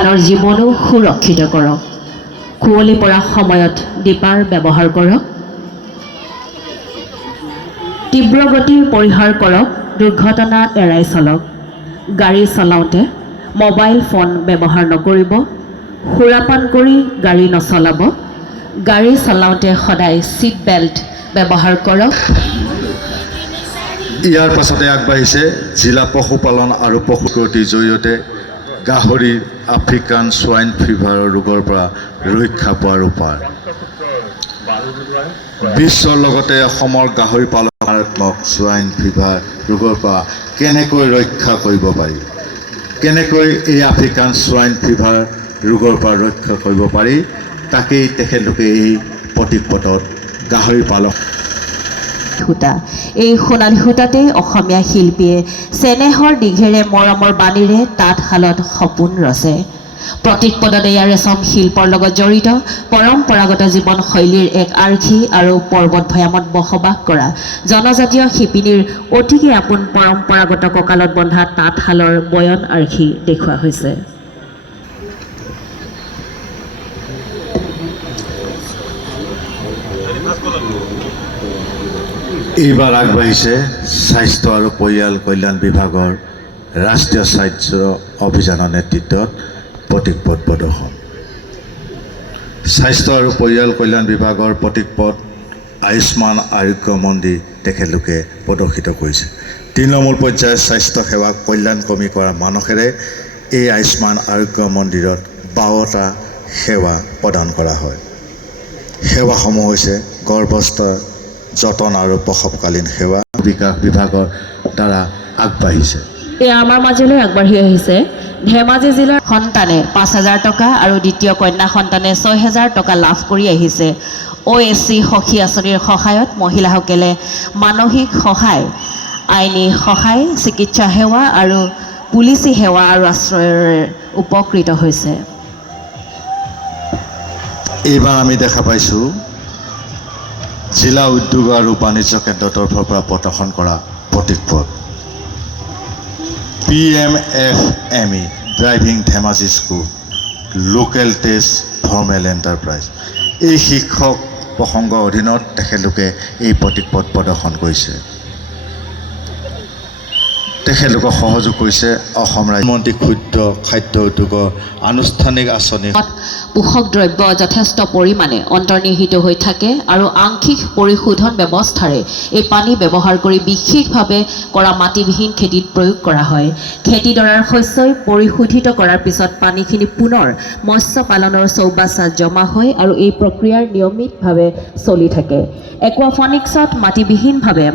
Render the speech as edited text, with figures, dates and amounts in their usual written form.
আনৰ জীৱনো সুৰক্ষিত কৰক। কুঁৱলী পৰা সময়ত দীপাৰ ব্যৱহাৰ কৰক। তীব্ৰ গতিৰ পৰিহাৰ কৰক। দুৰ্ঘটনা এৰাই চলক। গাড়ী চলাওঁতে মোবাইল ফোন ব্যৱহাৰ নকৰিব। সুৰাপান কৰি গাড়ী নচলাব। গাড়ী চলাওঁতে সদায় ছিট বেল্ট ব্যৱহাৰ কৰক। ইয়াৰ পাছতে আগবাঢ়িছে জিলা পশুপালন আৰু পশুকৰ্তীৰ জৰিয়তে গাহৰিৰ আফ্ৰিকান সোৱাইন ফিভাৰৰ ৰোগৰ পৰা ৰক্ষা পোৱাৰ উপায়। বিশ্বৰ লগতে অসমৰ গাহৰি পালন মাৰাত্মক সোৱাইন ফিভাৰ ৰোগৰ পৰা কেনেকৈ ৰক্ষা কৰিব পাৰি, কেনেকৈ এই আফ্ৰিকান সোৱাইন ফিভাৰ ৰোগৰ পৰা ৰক্ষা কৰিব পাৰি, তাকেই তেখেতলোকে এই প্ৰতীকপটত গাহৰি পালক সূতা, এই সোণালী সূতাতে অসমীয়া শিল্পীয়ে চেনেহৰ দীঘেৰে মৰমৰ বাণীৰে তাঁতশালত সপোন ৰচে। প্ৰতীকপদত এয়া ৰেচম শিল্পৰ লগত জড়িত পৰম্পৰাগত জীৱনশৈলীৰ এক আৰ্হি আৰু পৰ্বত ভৈয়ামত বসবাস কৰা জনজাতীয় শিপিনীৰ অতিকে আপোন পৰম্পৰাগত কঁকালত বন্ধা তাঁতশালৰ বয়ন আৰ্হি দেখুওৱা হৈছে। এইবাৰ আগবাঢ়িছে স্বাস্থ্য আৰু পৰিয়াল কল্যাণ বিভাগৰ ৰাষ্ট্ৰীয় স্বাস্থ্য অভিযানৰ নেতৃত্বত প্ৰতীকপট প্ৰদৰ্শন। স্বাস্থ্য আৰু পৰিয়াল কল্যাণ বিভাগৰ প্ৰতীকপট আয়ুষ্মান আৰোগ্য মন্দিৰ তেখেতলোকে প্ৰদৰ্শিত কৰিছে। তৃণমূল পৰ্যায়ৰ স্বাস্থ্য সেৱা কল্যাণ কৰ্মী কৰা মানসেৰে এই আয়ুষ্মান আৰোগ্য মন্দিৰত 12টা সেৱা প্ৰদান কৰা হয়। সেৱাসমূহ হৈছে গৰ্ভস্থ যতন আৰু প্ৰসৱকালীন সেৱা বিকাশ বিভাগৰ দ্বাৰা আগবাঢ়িছে। এয়া আমাৰ মাজলৈ আগবাঢ়ি আহিছে ধেমাজি জিলাৰ সন্তানে 5,000 টকা আৰু দ্বিতীয় কন্যা সন্তানে 6,000 টকা লাভ কৰি আহিছে। OSC সখী আঁচনিৰ সহায়ত মহিলাসকলে মানসিক সহায়, আইনী সহায়, চিকিৎসা সেৱা আৰু পুলিচী সেৱা আৰু আশ্ৰয়েৰে উপকৃত হৈছে। এইবাৰ আমি দেখা পাইছোঁ জিলা উদ্যোগ আৰু বাণিজ্য কেন্দ্ৰৰ তৰফৰ পৰা প্ৰদৰ্শন কৰা প্ৰতীকপট PMFME driving Dhemaji school local test formal enterprise এই শীৰ্ষক প্ৰসংগৰ অধীনত তেখেতলোকে এই প্ৰতীকপট প্ৰদৰ্শন কৰিছে। তেখেতলোকক সহযোগ কৰিছে অসম ৰাজ্যমন্ত্ৰী ক্ষুদ্ৰ খাদ্য উদ্যোগৰ আনুষ্ঠানিক আঁচনি। পোষক দ্ৰব্য যথেষ্ট পৰিমাণে অন্তৰ্নিহিত হৈ থাকে আৰু আংশিক পৰিশোধন ব্যৱস্থাৰে এই পানী ব্যৱহাৰ কৰি বিশেষভাৱে কৰা মাটিবিহীন খেতিত প্ৰয়োগ কৰা হয়। খেতিডৰাৰ শস্যই পৰিশোধিত কৰাৰ পিছত পানীখিনি পুনৰ মৎস্য পালনৰ চৌবাচ্চাত জমা হয় আৰু এই প্ৰক্ৰিয়াৰ নিয়মিতভাৱে চলি থাকে। একুৱাফনিক্সত মাটিবিহীনভাৱে